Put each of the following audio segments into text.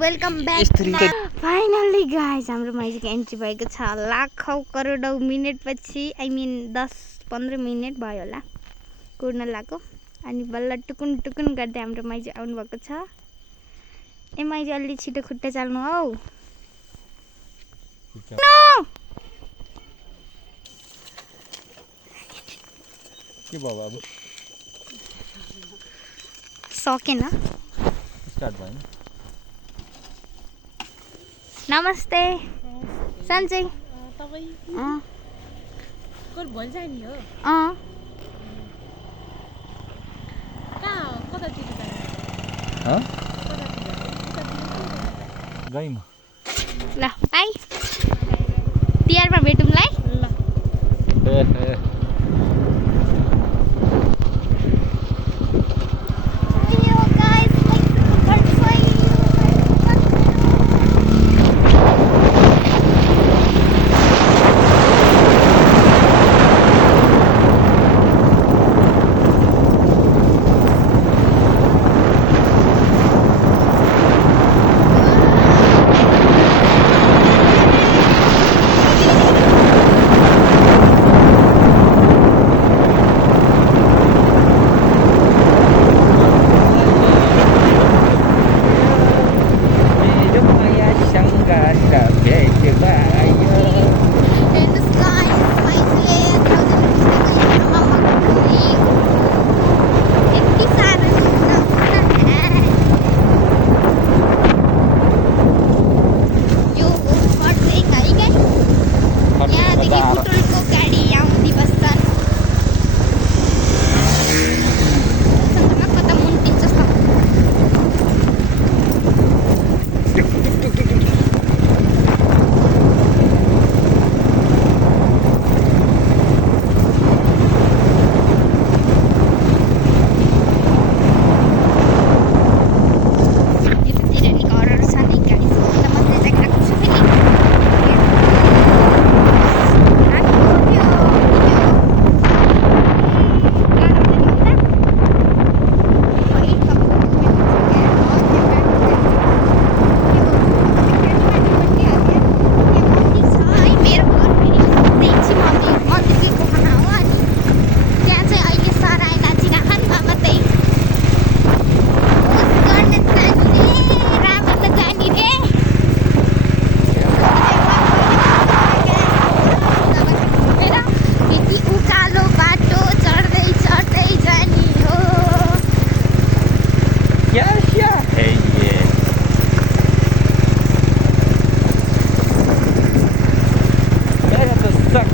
Welcome back. Finally guys हाम्रो माइजको entry भएको छ लाखौं करोडौं मिनेट पछि। आई मिन 10-15 मिनेट भयो होला कुर्न लाग्यो अनि बल्ल टुकुन टुकुन गर्दै हाम्रो माइज आउनु भएको छ। ए माइज अलि छिटो खुट्टा चाल्नु हौ। के भयो अब सकेन स्टार्ट भयो नि। नमस्ते सन्चै तपाईँ कोर भोलि जाने हो कहाँ कतातिर जाने गइम ल बाइ तिहारमा भेटौँला है।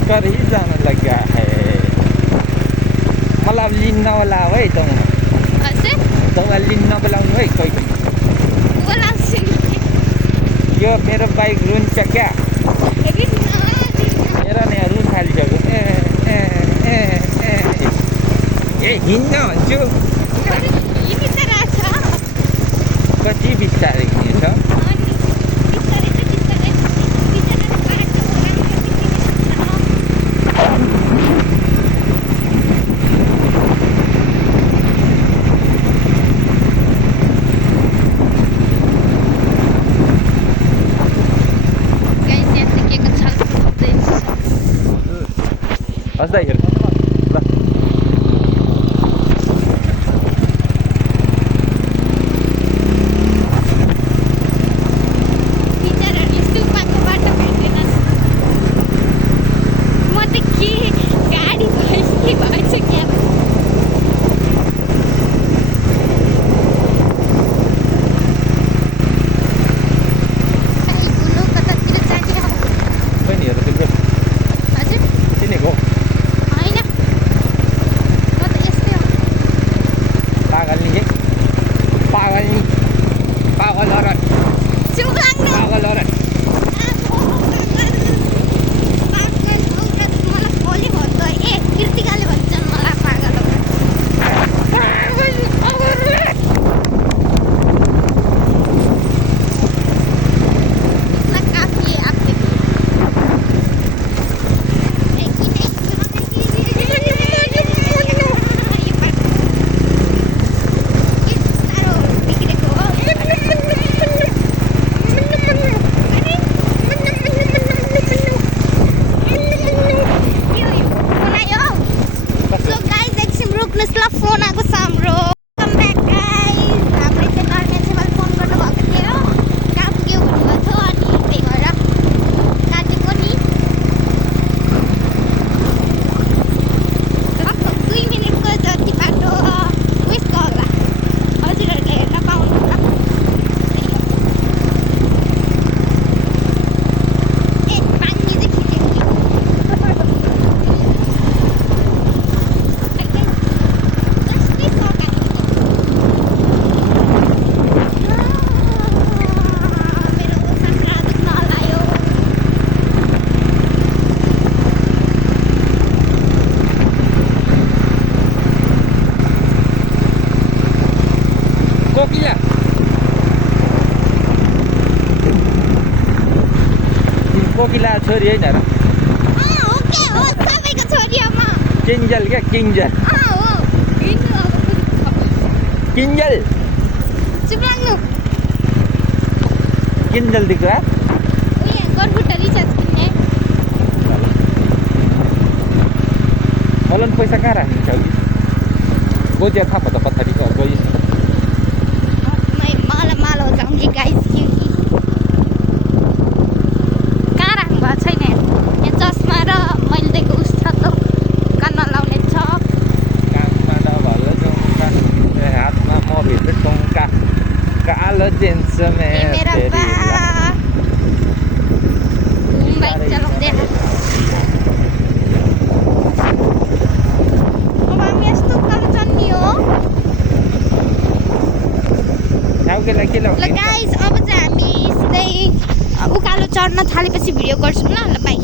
कर ही जाने लगा है मतलब लिन्न वाला है तुम अच्छा तुम लिन्न बोलाउनु है कोही बोलाउँछु यो मेरो बाइक रुन्छ क्या मेरो नि रुन थालिसक्यो ए हिँड्न भन्छु कति बिस्तारै हिँड्छ हस्दा हेर ल आउनुहोस् ल फोन आएको छ हाम्रो कमब्याक गाइस हामीले चाहिँ नर्मे चाहिँ मलाई फोन गर्नुभएको थियो कहाँ पुग्यो भन्नुभएको थियो अनि त्यही भएर काटेको नि 2 मिनेटको जति बाटो वेस्ट होला हजुरहरूले हेर्न पाउनुहुन्न कोकिला कोकिला छोरी होइन र ओके हो सबैको छोरी हो म किन्जल क्या किन्जल हो हिँड्नु अब किन्जल चुप लाग्नु किन्जल दिएको उयो गर्बुट रिचार्ज किन्ने मलाई पनि पैसा कहाँ राख्नु छ गोजिया थाहा त पछाडि गइस मैं माला माला हो जाऊंगी गाइस क्योंकि कहाँ राख्नु भएको छैन यहाँ चस्मा र मैले दिएको उस छ त कानमा लाउने छ कानमा नभल जौका हातमा म भित्र टौका कालो जिन्स ए मेरा बा बाइक चलाउँदै अब हामी यस्तो उकालो चढ्ने हो टाउकेलाई के ल लाउने गाइस अब चाहिँ हामी सिधै उकालो चढ्न थालेपछि भिडियो गर्छौँ ल बाई